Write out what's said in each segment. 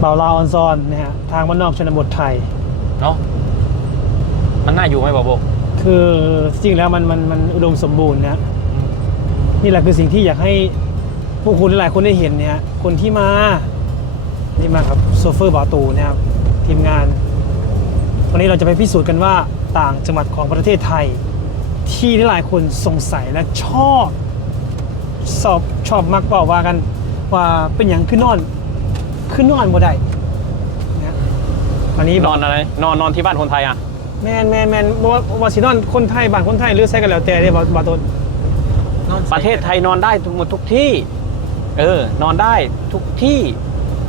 เบาลาวออนซอนนะฮะทางบ้านนอกชนบทไทย เนาะมันน่าอยู่ไหมบอโบคือจริงๆแล้วมันมันมันอุดมสมบูรณ์นะนี่แหละคือสิ่งที่อยากให้พวกคุณหลายคนได้เห็นเนี่ยคนที่มาที่มาครับโซเฟอร์บาตูนะครับทีมงาน วันนี้เราจะไปพิสูจน์กันว่าต่างจังหวัดของประเทศไทย ที่หลายคนสงสัยและชอบสอบชอบมักบอกว่ากันว่าเป็นอย่างขึ้นนอน ขึ้นนอนบ่ได้นะวันนี้นอนอะไร นอนนอนที่บ้านคนไทยอะ แมนแมนแมนบ่ว่าว่าสินอนคนไทยบ้านคนไทยหรือใช้กันแล้วแต่เนี่ยบาบาตนประเทศไทยนอนได้หมดทุกที่ เออ นอนได้ทุกที่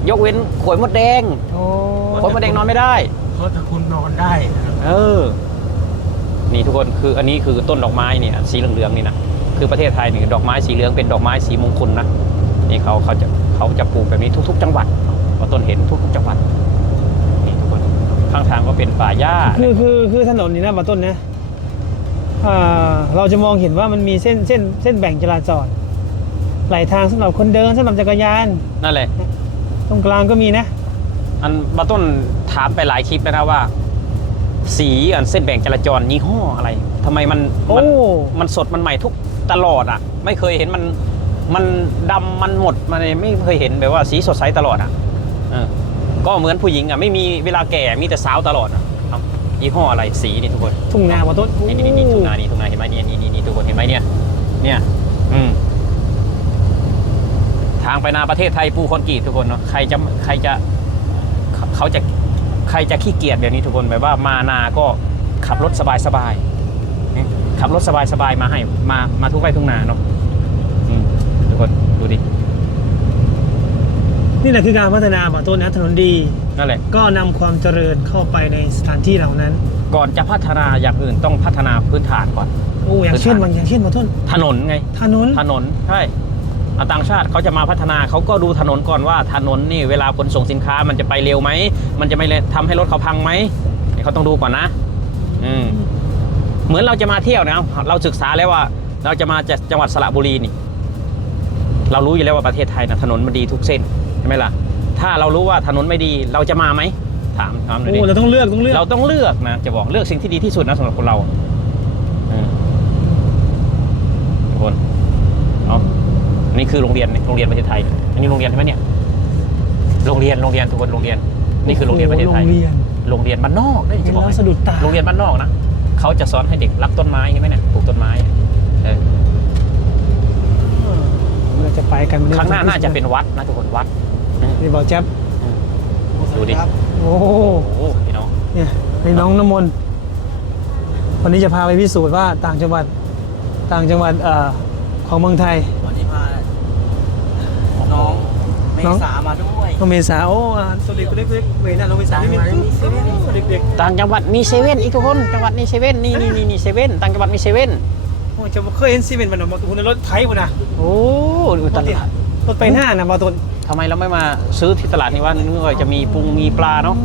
ยกเว้นขวยมดแดงโอ้ขวยมดแดงนอนไม่ได้ เพราะถ้าคุณนอนได้นะครับเออ นี่ทุกคนคืออันนี้คือต้นดอกไม้เนี่ยสีเหลืองๆนี่นะคือประเทศไทยนี่ดอกไม้สีเหลืองเป็นดอกไม้สีมงคลนะนี่เขาเขาจะเขาจะปลูกแบบนี้ทุก ๆ จังหวัด ว่าต้นเห็นทุกๆจังหวัดนี่ทุกคนข้างทางก็เป็นป่าหญ้าคือคือคือถนนนี่นะบาต้นนะอ่าเราจะมองเห็นว่ามันมีเส้นเส้นเส้นแบ่งจราจรไหลทางสำหรับคนเดินสำหรับจักรยาน นั่นแหละ ตรงกลางก็มีนะ อันบาต้นถามไปหลายคลิปแล้วนะว่า สีอันเส้นแบ่งจราจรยี่ห้ออะไรทำไมมันโอ้มันมันสดมันใหม่ทุกตลอดอะ ไม่เคยเห็นมันมันดำมันหมดมันไม่เคยเห็นแบบว่าสีสดใสตลอดอะเออ ก็เหมือนผู้หญิงอะไม่มีเวลาแก่มีแต่สาวตลอดอะเอ้ายี่ห้ออะไรสีนี่ทุกคนทุ่งนาบาต้นนี่นี่นี่ทุ่งนานี่ทุ่งนาเห็นไหมเนี่ยนี่นี่นี่ทุกคนเห็นไหมเนี่ยเนี่ยอืมทางไปนาประเทศไทยปูคอนกรีตทุกคนเนาะใครจะใครจะเขาเขาจะใครจะขี้เกียจแบบนี้ทุกคนแบบว่ามานาก็ขับรถสบายสบายๆนี่ขับรถสบายสบายๆมาให้มามาทุกไร่ทุ่งนาเนาะอืมทุกคนดูดิ นี่แหละคือการพัฒนาบาต้นนะถนนดี นั่นแหละ ก็นำความเจริญเข้าไปในสถานที่เหล่านั้นก่อนจะพัฒนาอย่างอื่นต้องพัฒนาพื้นฐานก่อน โอ้อย่างเช่นบางอย่างเช่นบาต้นถนนไง ถนนถนนใช่อะต่างชาติเขาจะมาพัฒนาเขาก็ดูถนนก่อนว่าถนนนี่เวลาขนส่งสินค้ามันจะไปเร็วไหม มันจะไม่ทำให้รถเขาพังไหมเนี่ยเขาต้องดูก่อนนะ อืม เหมือนเราจะมาเที่ยวนะเราศึกษาแล้วว่า เราจะมาจากจังหวัดสระบุรีนี่ เรารู้อยู่แล้วว่าประเทศไทยนะถนนมันดีทุกเส้น ใช่ไหมล่ะ ถ้าเรารู้ว่าถนนไม่ดีเราจะมาไหมถามถามหน่อยดิโอ้เราต้องเลือกต้องเลือกเราต้องเลือกนะจะบอกเลือกสิ่งที่ดีที่สุดนะสำหรับคนเราอืมทุกคนเอาอันนี่คือโรงเรียนโรงเรียนประเทศไทย อันนี้โรงเรียนใช่ไหมเนี่ย โรงเรียนโรงเรียนทุกคนโรงเรียน นี่คือโรงเรียนประเทศไทย โรงเรียนโรงเรียนบ้านนอกได้เห็จะนบอกแล้วให้สะดุดตาโรงเรียนบ้านนอกนะเขาจะสอนให้เด็กรักต้นไม้ใช่ไหมเนี่ยปลูกต้นไม้เออเราจะไปกันข้างหน้าน่าจะเป็นวัดนะทุกคนวัด อืมนี่บอกแจ๊บดูดิ โอ้โหโอ้โหพี่น้อง เนี่ยในน้องน้ำมนต์วันนี้จะพาไปพิสูจน์ว่าต่างจังหวัดต่างจังหวัดเอ่อของเมืองไทย วันนี้พาน้องเมน้อง ษามาด้วยน้องเมษาโอ้อ่าตัวเด็กตัวเล็กตัวเล็กเวน่าน้องเมษานี่ต่างจังหวัดมีเซเว่นเด็กเด็กต่างจังหวัดมีเซเว่นอีกทุกคน จังหวัดนี้เซเว่นนี่นี่นี่นี่เซเว่นต่างจังหวัดมีเซเว่นๆโอ้ยจะเคยเห็นซีเมนต์มันออกมาคุณในรถไถปุ่นนะโอ้ดูตลาดรถไปหน้านะมาตุนทำไมเราไม่มาซื้อที่ตลาดนี่ว่านึกว่าจะมีปูมีปลาเนาะ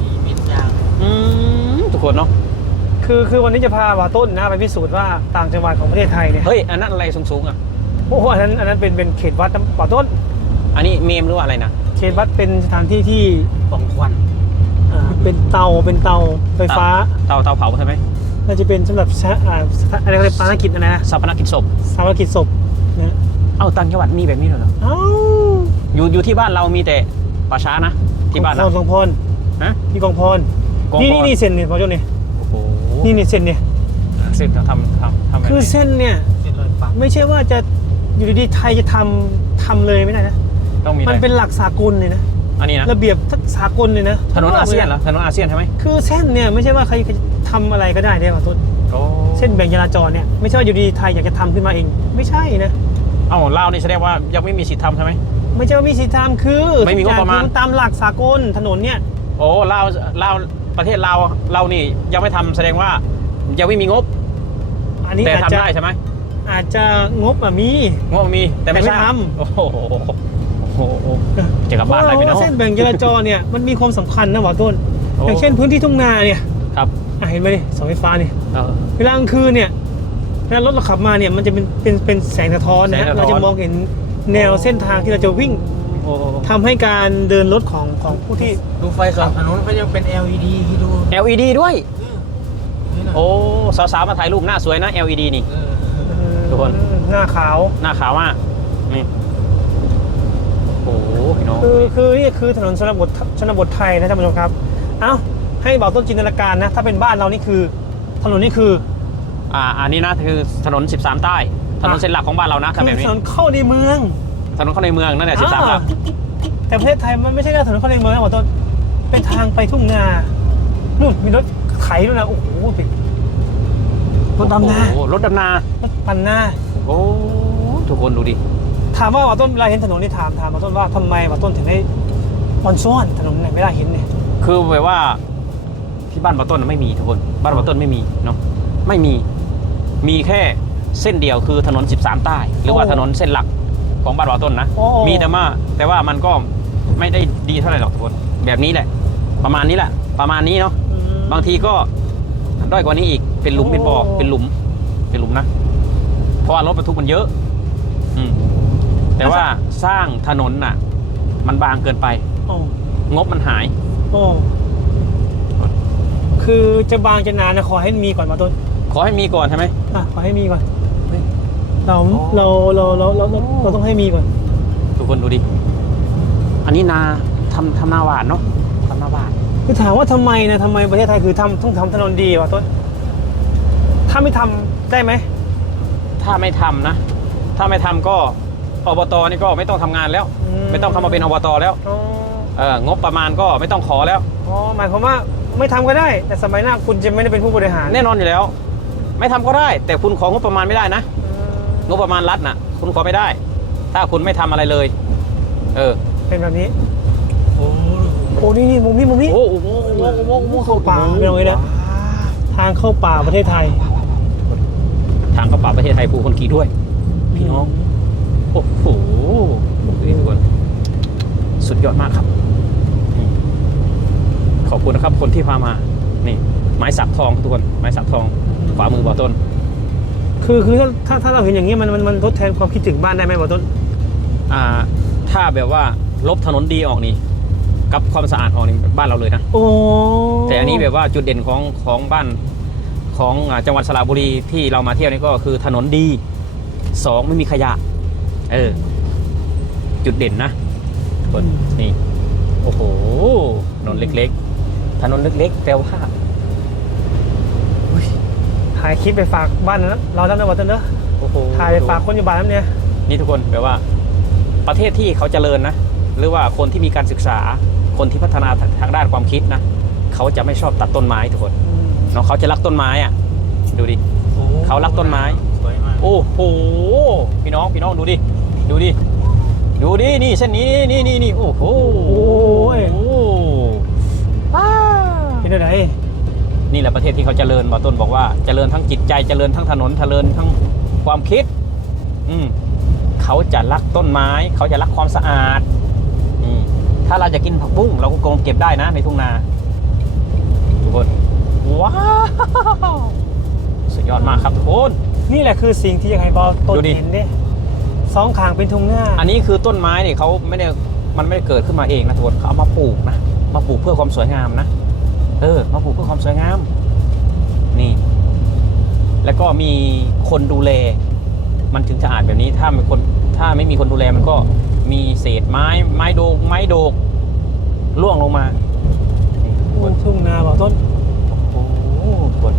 มีมิตรยางอืมทุกคนเนาะคือคือวันนี้จะพาบาต้นนะไปพิสูจน์ว่าต่างจังหวัดของประเทศไทยเนี่ยเฮ้ยอันนั้นอะไรสูงๆอะโอ้โหอันนั้นอันนั้นเป็นเป็นเขตวัดนะบาต้น อันนี้เมมหรือว่าอะไรนะเขตวัดเป็นสถานที่ที่ปองควันอ่าเป็นเตาเป็นเตาไฟฟ้าเตาเตาเผาใช่ไหมน่าจะเป็นสำหรับชะอ่าสถานอะไรเขาเรียกปาณกิจนะนะสัปนกิจศพสาวกิจศพนะเอ้าต่างจังหวัดมีแบบนี้เหรอเอ้า อยู่อยู่ที่บ้านเรามีแต่ป่าช้านะที่บ้านกนะองพรกองพรฮะที่กองพรกองนี่พรนี่นี่เส้นเนี่ยพอเจ้านี่โอ้โหนี่นี่เส้นเนี่ยเส้นทำทำทำทำแบบคือไหนเส้นเนี่ยเส้นเลยปักไม่ใช่ว่าจะอยู่ดีๆไทยจะทำทำเลยไม่ได้นะต้องมีอะมันไรเป็นหลักสากลเลยนะอันนี้นะระเบียบสากลเลยนะถนนอาเซียนเหรอถนนอาเซียนใช่ไหมคือเส้นเนี่ยไม่ใช่ว่าใครจะทำอะไรก็ได้ได้ป่ะต้นโอ้เส้นแบ่งจราจรเนี่ยไม่ใช่ว่าอยู่ดีๆไทยอยากจะทำขึ้นมาเอง ไม่ใช่นะเอ้าลาวนี่แสดงว่ายังไม่มีสิทธิ์ทำใช่ไหม ไม่ใช่ว่ามีสิทธิทำคือไม่มีงบประมาณ ทุกอย่งคือตามหลักสากลถนนเนี่ย โอ้ลาวลาวประเทศลาวเรานี่ยังไม่ทำแสดงว่ายังไม่มีงบอันนี้แต่อาจทำจะได้ใช่ไหมอาจจะงบอะมี งบมีแต่ไม่แต่ไม่ใช่ทำ โอ้โหโอ้โหจะกลับบ้านได้ไหมเพราะเนาะว่าเส้นแบ่งจราจรเนี่ยมันมีความสำคัญนะหมอต้น โอ้อย่างเช่นพื้นที่ทุ่งนาเนี่ยครับอะเห็นไหมดิเสาไฟฟ้าเนี่ยเออ เวลากลางคืนเนี่ยเวลารถเราขับมาเนี่ยมันจะเป็นเป็นเป็นแสงสะท้อนนะแสงสะท้อน เราจะมองเห็น แนวเส้นทางที่เราจะวิ่งอ้โอ้ทำให้การเดินรถของของผู้ที่ ดูไฟสองถนนก็ยังเป็น LED ที่ดู LED ด้วย นี่นะโอ้สาวๆมาถ่ายรูปหน้าสวยนะ LED นี่ เออทุกคน หน้าขาว หน้าขาวมากนี่โอ้โหพี่น้องคือคือนี่คือถนนชนบทชนบทไทยนะท่านผู้ชมครับ เอ้าให้บอกต้นจินตนาการนะ ถ้าเป็นบ้านเรานี่คือ ถนนนี่คือ อ่าอันนี้นะคือถนน 13 ใต้ ถนนเส้นหลักของบ้านเรานะถ้าคืแบบถนี้นนเข้าในเมือง ถนนเข้าในเมืองนั่นแหละ13หลักอ่าแต่ประเทศไทยมันไม่ใช่แค่ถนนเข้าในเมืองนะบอกต้นเป็นทางไปทุ่งนานู่นมีรถไถด้วยนะโอ้โหเป็นรถดำนาโอ้โหรถดำนารถปั่นนาโอ้ทุกคนดูดิถามว่าบอกต้นเวลาเห็นถนนนี่ถามถามบอกต้นว่าทำไมบอกต้นถึงได้ออนซ้อนถนนไหนไม่ได้เห็นเนี่ยคือแบบว่าที่บ้านบาต้นไม่มีทุกคนบ้านบาต้นไม่มีเนาะไม่มีมีแค่ เส้นเดียวคือถนน 13 ใต้ หรือว่าถนนเส้นหลักของบ้านบาต้นนะ โอ้ มีแต่ว่าแต่ว่ามันก็ไม่ได้ดีเท่าไหร่หรอกทุกคนแบบนี้แหละ ประมาณนี้แหละ ประมาณนี้เนาะอืม บางทีก็ด้อยกว่านี้อีกเป็นหลุมเป็นบ่อโอ้ เป็นหลุม เป็นหลุมนะ เพราะว่ารถบรรทุกมันเยอะ อืมแต่ว่าสร้างถนนน่ะ มันบางเกินไป โอ้งบมันหาย โอ้คือจะบางจะนานนะขอให้มีก่อนมาต้น ขอให้มีก่อนใช่ไหมอะขอให้มีก่อน เราเราเราเราเราเราเราต้องให้มีก่อน ทุกคนดูดิ อันนี้นาทำทำนาหวานเนาะทำนาหวาน คือถามว่าทำไมนะทำไมประเทศไทยคือทำต้องทำถนนดีวะต้น ถ้าไม่ทำได้ไหมถ้าไม่ทำนะ ถ้าไม่ทำก็อบตนี่ก็ไม่ต้องทำงานแล้ว ไม่ต้องเข้ามาเป็นอบตแล้วอ๋อเอองบประมาณก็ไม่ต้องขอแล้ว อ๋อหมายความว่าไม่ทำก็ได้ แต่สมัยหน้าคุณจะไม่ได้เป็นผู้บริหารแน่นอนอยู่แล้ว ไม่ทำก็ได้ แต่คุณของงบประมาณไม่ได้นะอืมงบประมาณรัฐน่ะ คุณขอไม่ได้ ถ้าคุณไม่ทำอะไรเลย เออเป็นแบบนี้ โอ้โหโอ้นี่นี่มุมนี้มุมนี้โอ้โหโอ้โหโอ้โหโอ้โหเข้าป่าไม่เอาไว้นะทางเข้าป่าประเทศไทยทางกระเป๋าประเทศไทยภูคนขี่ด้วย พี่น้อง โอ้โหดูดิทุกคน สุดยอดมากครับนี่ขอบคุณนะครับคนที่พามา นี่ ไม้สักทองทุกคน ไม้สักทอง ขวามือบ่อต้น คือคือถ้าถ้าถ้าเราเห็นอย่างนี้มันมันมันทดแทนความคิดถึงบ้านได้ไหมบอต้น อ่า ถ้าแบบว่าลบถนนดีออกนี่กับความสะอาดออกนี่บ้านเราเลยนะโอ้แต่อันนี้แบบว่าจุดเด่นของของบ้านของอ่าจังหวัดสระบุรีที่เรามาเที่ยวนี่ก็คือถนนดีสองไม่มีขยะ เออ จุดเด่นนะทุกคนนี่ โอ้โหถนนเล็กๆถนนเล็กๆแต่ว่า ถ่ายคลิปไปฝากบ้านนั้นเราแล้วนะบอต้นเนอะโอ้โหถ่ายไปฝากคนอยู่บ้านนั้นเนี่ยนี่ทุกคนแบบว่า ประเทศที่เขาเจริญนะ หรือว่าคนที่มีการศึกษาคนที่พัฒนาทางด้านความคิดนะเขาจะไม่ชอบตัดต้นไม้ทุกคนเนาะเขาจะรักต้นไม้อะดูดิโอ้โหเขารักต้นไม้สวยมากโอ้โหพี่น้องพี่น้องดูดิดูดิดูดินี่เส้นนี้นี่นี่นี่โอ้โหโอ้ยโอ้ว้าเป็นอะไร นี่แหละประเทศที่เขาเจริญบอต้นบอกว่าเจริญทั้งจิตใจเจริญทั้งถนนเจริญทั้งความคิด อืมเขาจะรักต้นไม้ เขาจะรักความสะอาด อืมถ้าเราจะกินผักบุ้งเราก็โกงเก็บได้นะในทุ่งนาทุกคนว้าวสุดยอดมากครับทุกคนนี่แหละคือสิ่งที่อยากให้บอต้นดูดิเห็นเนี่ยสองขางเป็นทุ่งหน้าอันนี้คือต้นไม้เนี่ยเขาไม่ได้มันไม่ได้เกิดขึ้นมาเองนะทุกคนเขาเอามาปลูกนะมาปลูกเพื่อความสวยงามนะ เออมาปลูกเพื่อความสวยงาม นี่ แล้วก็มีคนดูแล มันถึงจะอาดแบบนี้ถ้าไม่คนถ้าไม่มีคนดูแลมันก็มีเศษไม้ไม้โดกไม้โดกล่วงลงมานี่ทุกคนทุ่งนาบอต้นโอ้โหทุกคน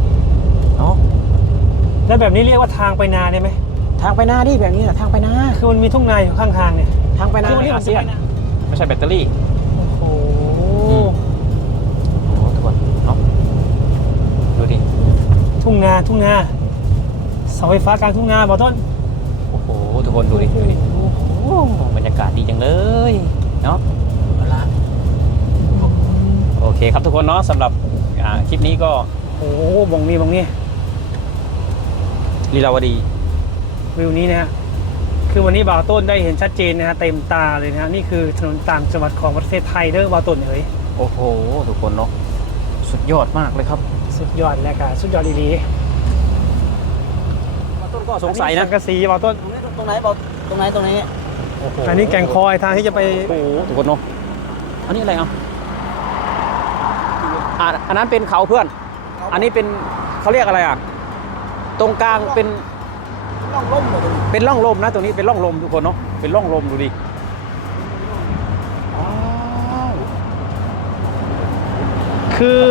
เนาะแล้วแบบนี้เรียกว่าทางไปนาได้ไหมทางไปหน้าดิแบบนี้นะทางไปหน้าคือมันมีทุ่งนาอยู่ข้างทางเนี่ยทางไปหน้าคือวันนี้ในมัอานเซียนจะไปนาไม่ใช่แบตเตอรี่ โอ้โห อืม โอ้โหทุกคนเนาะดูดิ ทุ่งนาทุ่งนาเสาไฟฟ้ากลางทุ่งนาบอต้นโอ้โหทุกคนดูดิดูดิโอ้โหบรรยากาศดีจังเลยเนาะเอาละโอเคครับทุกคนเนาะสำหรับอ่าคลิปนี้ก็โอ้โหบงนี้บงนี้ลีลาวดี วิวนี้นะฮะคือวันนี้บ่าวต้นได้เห็นชัดเจนนะฮะเต็มตาเลยนะฮะนี่คือถนนต่างจังหวัดของประเทศไทยเด้อบ่าวต้นเอ๋ยโอ้โห ทุกคนเนาะสุดยอดมากเลยครับ สุดยอดแล้วค่ะสุดยอดดีต้นก็ๆสงสัยนะอัสังกะสีบ่าวต้น ตรงไหนบอกตรงไหนตรงนี้โอ้โหอันนี้แก่งคอยทางที่จะไป โอ้โหทุกคนเนาะอันนี้อะไรอะอะอันนั้นเป็นเขาเพื่อน อันนี้เป็นเขาเรียกอะไรอะ ตรงกลางเป็นล่องล่มเลยตรงนี้เป็นร่องลมนะตรงนี้เป็นร่องลมทุกคนเนาะ เป็นร่องลมดูดิว้าวคือ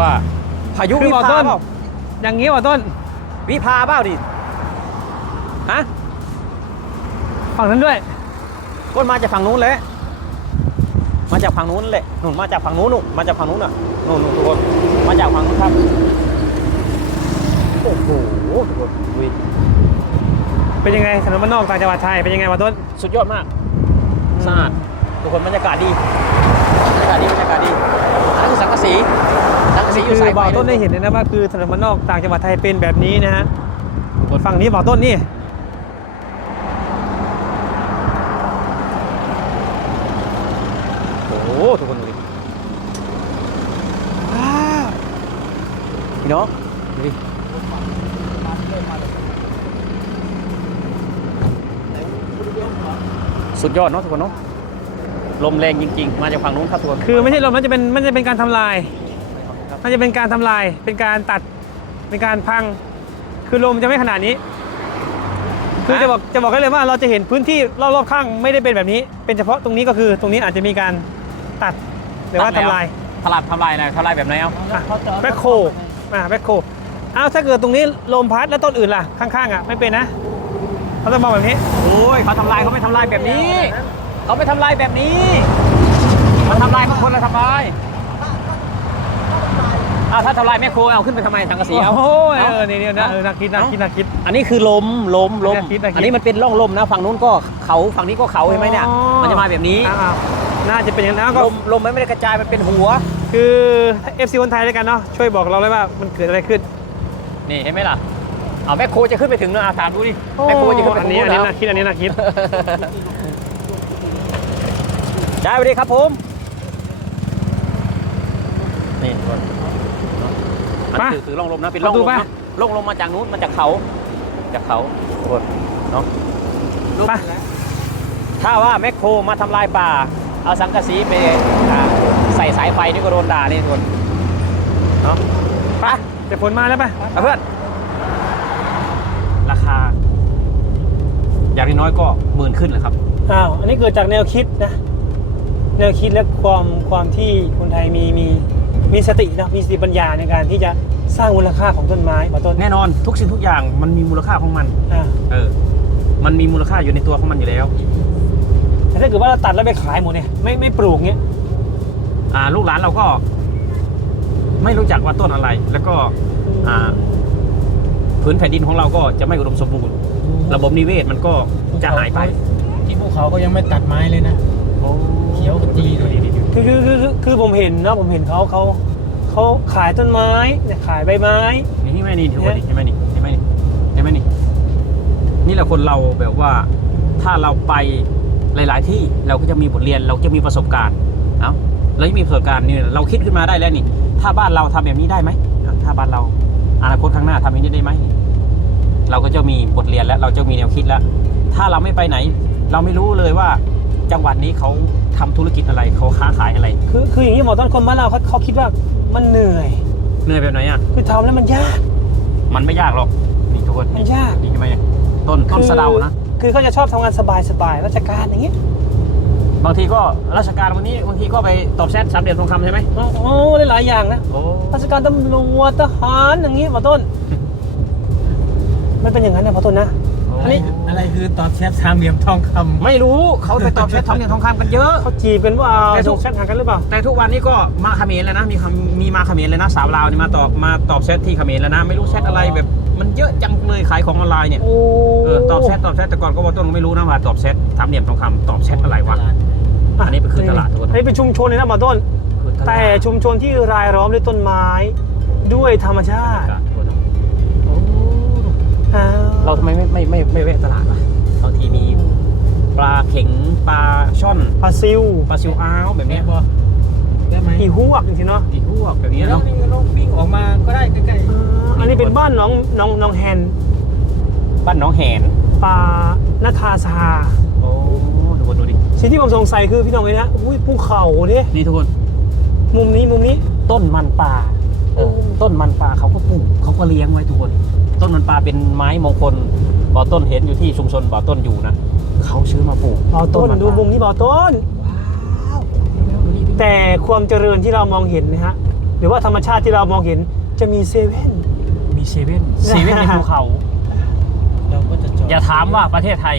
ว่าพายุคือวิบ่อภาต้นเปล่าอย่างงี้บ่อต้น วิภาเปล่าดิฮะฝั่งนั้นด้วยก้นมาจากฝั่งนู้นเลยมาจากฝั่งนู้นเลยหนุนมาจากฝั่งนู้นนู่นมาจากฝั่งนู้นอะนู่นนู่นทุกคนมาจากฝั่งนู้นครับโอ้โหทุกคนดูดิเป็นยังไงถนนบ้านนอกต่างจังหวัดไทยเป็นยังไงบ่อต้นสุดยอดมากสะอาดทุกคนบรรยากาศดีบรรยากาศดีบรรยากาศดีอันนั้นคือสังกะสีสั งกะสีอคืยู่อสายไฟบ่อต้นได้เห็นเลยนะว่าคือถนนบ้านนอกต่างจังหวัดไทยเป็นแบบนี้นะฮะฝั่งนี้บ่อต้นนี่โอ้โหทุกคนดูดิพี่น้องดูดิสุดยอดเนาะทุกคนเนาะลมแรงจริง ๆ มาจากฝั่งนู้นครับทุกคนคือไม่ใช่ลมมันจะเป็นมันจะเป็นการทำลาย มันจะเป็นการทำลาย เป็นการตัด เป็นการพัง คือลมจะไม่ขนาดนี้ คือจะบอกจะบอกให้เลยว่าเราจะเห็นพื้นที่รอบๆข้างไม่ได้เป็นแบบนี้ เป็นเฉพาะตรงนี้ก็คือตรงนี้อาจจะมีการตัดหรือว่าทำลายทลายทำลายอะไรทำลายแบบไหนเอาอะแบ็คโคอ่าแบ็คโคอ้าวถ้าเกิดตรงนี้ลมพัดแล้วต้นอื่นล่ะ ข้างๆอะไม่เป็นนะเขาต้องมองแบบนี้โอ้ยเขาทำลายเขาไม่ทำลายแบบนี้เขาไม่ทำลายแบบนี้มันทำลายบางคนละทำลาย อ้าวถ้าทำลายแม่โครเอาขึ้นไปทำไมสังกะสีเอา โอ้ยาเออนี่นี่นะเออน่าคิดน่าคิดน่าคิด อันนี้คือลมลมลม น่าคิดน่าคิด อันนี้มันเป็นร่องลมนะฝั่งนู้นก็เขาฝั่งนี้ก็เขาเห็นไหมเนี่ยอ๋อมันจะมาแบบนี้อ่าๆน่าจะเป็นอย่างนั้นก็ ลมลมมันไม่ได้กระจายมันเป็นหัว คือเอฟซีคนไทยด้วยกันเนาะช่วยบอกเราเลยว่ามันเกิดอะไรขึ้นนี่เห็นไหมล่ะเอาแม่โคจะขึ้นไปถึงเนอะอะถามดูดิแม่โคจะขึ้นไปอันถึงนี้นู้อันนนี้แล้วน่าคิดอันนี้น่าคิด ได้สวัสดีครับผม นี่อัน มานี้คือคือร่องลมนะเป็นร่องเอาลดูมไปนะร่องลมมาจากนู้นมาจากเขา จากเขาโอ้โหเนาะไปถ้าว่าแมคโครมาทำลายป่า เอาสังกะสีไปอ่าใส่สายไฟนี่ก็โดนด่านี่ทุกคนเนาะไปแต่ผลมาแล้วไปไปเพื่อนราคา อย่างน้อยๆก็หมื่นขึ้นแหละครับอ้าวอันนี้เกิดจากแนวคิดนะ แนวคิดและความความที่คนไทยมีมี มีสตินะมีสติปัญญาในการที่จะสร้างมูลค่าของต้นไม้บ่ต้นแน่นอนทุกสิ่งทุกอย่างมันมีมูลค่าของมัน อ่าเออ มันมีมูลค่าอยู่ในตัวของมันอยู่แล้ว แต่ถ้าเกิดว่าเราตัดแล้วไปขายหมดเนี่ยไม่ไม่ปลูกเงี้ยอ่า ลูกหลานเราก็ ไม่รู้จักว่าต้นอะไร แล้วก็อ่าพื้นแผ่นดินของเราก็จะไม่อุดมสมบูรณ์ระบบนิเวศมันก็จะหายไป ที่ภูเขาก็ยังไม่ตัดไม้เลยนะเขียวขจีเลยคือคือคือคือคือผมเห็นนะผมเห็นเขาเขาเขาขายต้นไม้เนี่ยขายใบไม้ นี่นี่ไหมนี่ถือว่านี่ใช่ไหมนี่ใช่ไหมนี่ใช่ไหมนี่ นี่แหละคนเราแบบว่า ถ้าเราไปหลาย ๆ ที่เราก็จะมีบทเรียนเราจะมีประสบการณ์เอ้าเราจะมีประสบการณ์นี่เราคิดขึ้นมาได้แล้วนี่ ถ้าบ้านเราทำแบบนี้ได้ไหมอะถ้าบ้านเราอนาคตข้างหน้าทำแบบนี้ได้ไหมเราก็จะมีบทเรียนแล้วเราจะมีแนวคิดแล้ว ถ้าเราไม่ไปไหน เราไม่รู้เลยว่า จังหวัดนี้เขาทำธุรกิจอะไรเขาค้าขายอะไร คือคืออย่างนี้หมอต้นคนบ้านเราเขาเขาคิดว่ามันเหนื่อย เหนื่อยแบบไหนอะคือทำแล้วมันยาก มันไม่ยากหรอกนี่ทุกคนมันยากนี่ใช่ไหมต้นต้นสะเดานะคือเขาจะชอบทำงานสบายสบายๆราชการอย่างเงี้ยบางทีก็ราชการวันนี้บางทีก็ไปตอบแชทสามเหลี่ยมทองคำใช่ไหมโอ้โหหลายๆอย่างนะโอ้ราชการตำรวจทหารอย่างงี้หมอต้น มันเป็นอย่างนั้นนะหมอต้นนะ อันนี้อะไรคือตอบแชทสามเหลี่ยมทองคำไม่รู้เขาไปตอบแชทสามเหลี่ยมทองคำกันเยอะ เขาจีบกันว่าแต่ทุส่กงแชทหากันหรือเปล่า แต่ทุกวันนี้ก็มาเขมรแล้วนะมีคำมีมาเขมรเลยนะสาวลาวนี่มาตอบมาตอบแชทที่เขมรแล้วนะ ไม่รู้แชทอะไรแบบมันเยอะจังเลยขายของออนไลน์เนี่ยโอ้เออตอบแชทตอบแชทแต่ก่อนก็ว่าต้นไม่รู้นะว่าตอบแชทสามเหลี่ยมทองคำตอบแชทอะไรวะ อันนี้เป็นคือตลาดทุกคน อันนี้เป็นชุมชนเลยนะหมอต้น คือตลาดแต่ชุมชนที่รายล้อมด้วยต้นไม้ ด้วยธรรมชาติโอ้อ้าว เราทำไมไม่ไม่ไม่ไม่แวะตลาดวะบางทีมีปลาเข็งปลาช่อนปลาซิลปลาซิวอ้าวแบบเนี้ยได้ไหมอีฮวกจริงๆเนาะดีพวกแบบนี้แล้วเนาะนี่เราวิ่งออกมาก็ได้ใกล้อันนี้เป็นบ้านน้องน้องน้องแฮนบ้านหน้องแหนบปลานาคาซาโอ้ทุกคนดูดิสิ่งที่ผมสงสัยคือพี่น้องเลยนะอุ้ยภูเขาเนี่ยนี่ทุกคนมุมนี้มุมนี้ ต้นมันปลาเออต้นมันปลาเขาก็ปลูกเขาก็เลี้ยงไว้ทุกคน ต้นมันปลาเป็นไม้มงคลบ่อต้นเห็นอยู่ที่ชุมชนบ่อต้นอยู่นะเขาซื้อมาปลูกบ่อต้นมันดูปลามุมนี้บ่อต้นว้าวดูนี่แต่ความเจริญที่เรามองเห็นนะฮะหรือว่าธรรมชาติที่เรามองเห็นจะมีเซเว่นมีเซเว่นเซเว่นในภูเขาเราก็จะจอดอย่าถามว่าประเทศไทย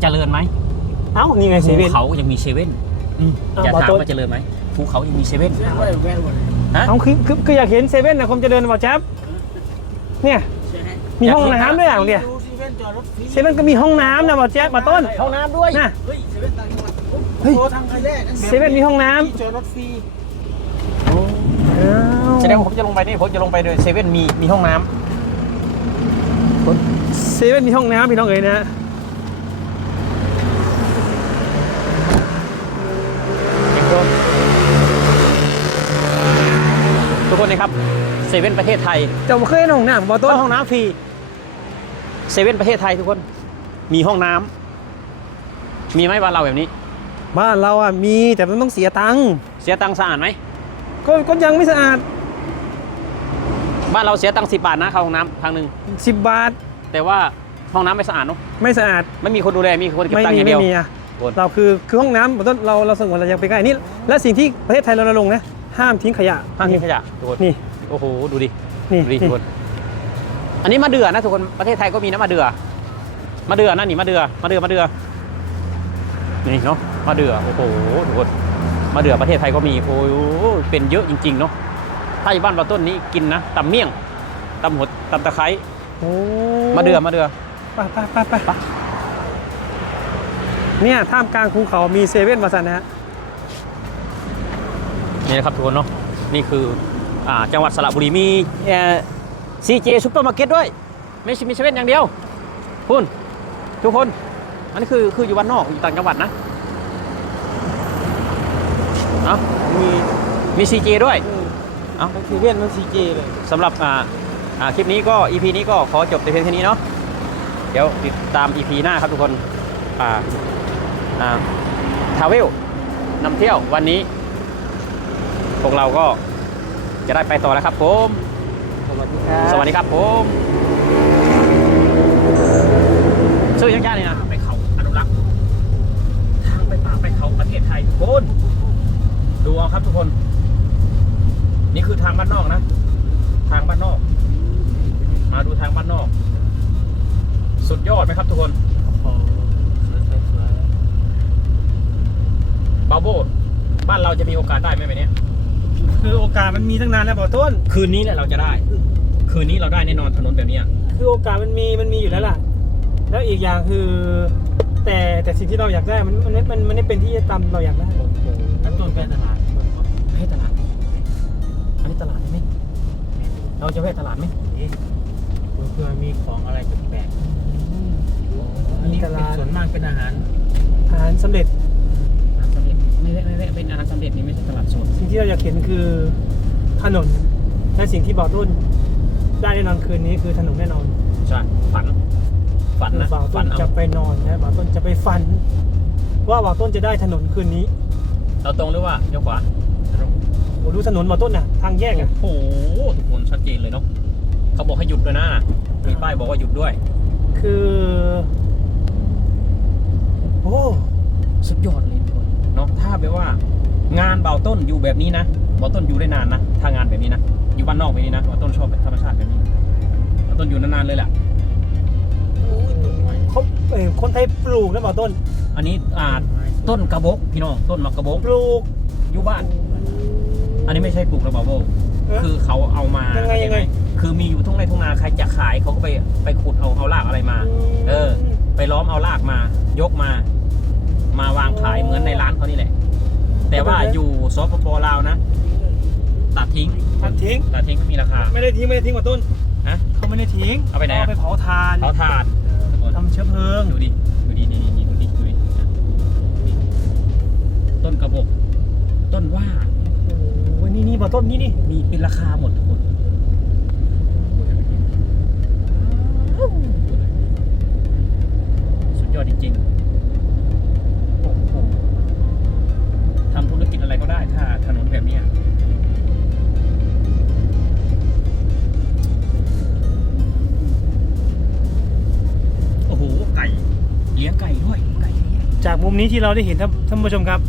เจริญไหมเอ้านี่ไงเซภูเว่นเขายังมีเซเว่นอืมอ้าวอย่าบ่อถามต้นว่าเจริญไหมภูเขายังมีเซเว่นแว่นแว่นหมดเลยฮะเอ้าคือคือคืออยากเห็นเซเว่นนะความเจริญบ่อแจ๊บเนี่ยใช่ไห มมีห้องน้ำด้วยอะเนี่ยดูสิเว่นจอดรถฟรีเซเว่นก็มีห้องน้ำนะบ่อแจ๊บบ่อต้นห้องน้ำด้วยน่ะเฮ้ยเซเว่นต่างจังหวัดเฮ้ยโทรทางใครแรกเซเว่นมีห้องน้ที่จอดรถฟรีำอ้าวแสดงว่าผมจะลงไปนี่ผมจะลงไปโดยเซเว่นมีมีห้องน้ำเซเว่นมีห้องน้ำพี่น้องเอ๋ยนะทุกคนนะครับเซเว่นประเทศไทยเจะมาเคยเห็นห้องน้ำบ่อต้ต้นนห้องน้ำฟรี เซเว่นประเทศไทยทุกคน มีห้องน้ำมีไหมบ้านเราแบบนี้ บ้านเราอะมีแต่มันต้องเสียตังค์เสียตังค์สะอาดไหมก็ก็ยังไม่สะอาด บ้านเราเสียตังค์สิบาทนะเข้าห้องน้ำครั้งหนึ่ง10 บาทแต่ว่าห้องน้ำไม่สะอาดเนอะไม่สะอาดไม่มีคนดูแลมีคนเก็บไม่ตังค์มีอย่างเดีไม่ยว มีอะโอน เราคือคือห้องน้ำบ่อต้นเราเราสงวนเรายังไปใกล้นี่และสิ่งที่ประเทศไทยเราลงค์นะห้ามทิ้งขยะห้างทิ้งขยะทุกคนนี่โอ้โหดูดิ นี่ดูดิทุกคน อันนี้มะเดื่อนะทุกคนประเทศไทยก็มีนะมะเดื่อมะเดื่อนั่นนี่มะเดื่อมะเดื่อมะเดื่อนี่เนาะมะเดื่อโอ้โหทุกคนมะเดื่อประเทศไทยก็มีโอ้ยเป็นเยอะจริง ๆ เนาะถ้าอยู่บ้านเราต้นนี้กินนะตำเมี่ยงตำหดตำตะไคร้โอ้มะเดื่อมะเดื่อไปไปไปไปไปเนี่ยท่ามกลางภูเขามีเซเว่นมาสันนะฮะนี่นะครับทุกคนเนาะนี่คืออ่าจังหวัดสระบุรีมี ซีเจซูเปอร์มาร์เก็ตด้วย ไม่ใช่มีเซเว่นอย่างเดียวคุณทุกคน อันนี้คือคืออยู่บ้านนอกอยู่ต่างจังหวัดนะเอามีมีซีเจด้วย เอามันคือเว่นมันซีเจเลย สำหรับอ่าอ่าคลิปนี้ก็ EP นี้ก็ขอจบแต่เพียงแค่นี้เนาะเดี๋ยวติดตาม EP หน้าครับทุกคนอ่าอ่าทาวเวลนำเที่ยววันนี้ พวกเราก็จะได้ไปต่อแล้วครับผม สวัสดีครับสวัสดีครับผมชื่อยังยากเลยนะไปเขาอนุรักษ์ทางไปป่าไปเขาประเทศไทยทุกคนดูเอาครับทุกคน นี่คือทางบ้านนอกนะ ทางบ้านนอก มาดูทางบ้านนอก สุดยอดไหมครับทุกคนโอ้โหสวยสวยบาโบบ้านเราจะมีโอกาสได้ไหมแบบนี้คือโอกาสมันมีตั้งนานแล้วบ่อต้น คืนนี้แหละเราจะได้ คืนนี้เราได้แน่นอนถนนแบบเนี้ยคือโอกาสมันมีมันมีอยู่แล้วล่ะ แล้วอีกอย่างคือ แต่แต่สิ่งที่เราอยากได้มันมันมันมันไม่เป็นที่ตามเราอยากได้แล้วต้นไปตลาดไปตลาด อันนี้ตลาดไหมเราจะแวะตลาดไหมนี่เพื่อมีของอะไรแปลกๆอันมีนี้ตเป็นลาดส่วนมากเป็นอาหารอาหารสำเร็จอาหารสำเร็จไม่ได้ไม่ได้เป็นอาหารสำเร็จนี่ไม่ใช่ตลาดสดสิ่งที่เราอยากเห็นคือถนนและสิ่งที่บ่อต้น ได้แน่นอนคืนนี้คือถนนแน่นอนใช่ฝัน ฝันนะบ่าวฝัต้นนเอาจะไปนอนนะบ่าวต้นจะไปฝัน ว่าบ่าวต้นจะได้ถนนคืนนี้เราตรงหรือว่าเลี้ยวขวาโอ้ดูถนนบ่าวต้นน่ะทางแยกอะโอ้โหทุกคนชัดเจนเลยเนาะเขาบอกให้หยุดด้วยนะมีป้ายบอกว่าหยุดด้วย คือ โอ้สุดยอดเลยทุกคนเนาะถ้าแปลว่า งานเบาต้นอยู่แบบนี้นะเบาต้นอยู่ได้นานนะถ้างานแบบนี้นะอยู่บ้านนอกแบบนี้นะเบาต้นชอบแบบธรรมชาติแบบนี้เบาต้นอยู่นานๆเลยแหละเขาเอ่อคนไทยปลูกนะบ่าวต้นอันนี้อ่าต้นกระบอกพี่น้องต้นมะกระบอกปลูก อยู่บ้าน อันนี้ไม่ใช่ปลูกระเบาโบเอ๊ะคือเขาเอามายังไงยังไงคือมีอยู่ทุ่งไร่ทุ่งนาใครจะขายเขาก็ไปไปขุดเอาเอารากอะไรมา เออ ไปล้อมเอารากมา ยกมา มาวางขายเหมือนในร้านเขานี่แหละ แต่ว่าอยู่สปปลาวนะ ตัดทิ้ง ตัดทิ้ง ตัดทิ้งไม่มีราคา ไม่ได้ทิ้งไม่ได้ทิ้งบ่าวต้นฮะเขาไม่ได้ทิ้งเอาไปไหนอะ ไปเผาทานเขาทานทำเชื้อเพลิงดูดิ ดูดินี่นี่ดูดิดูดินี่ต้นกระบอก ต้นว่า โอ้ยนี่นี่บ่าวต้นนี่นี่มีเป็นราคาหมดทุกคน นี้ที่เราได้เห็นท่านท่านผู้ชมครับ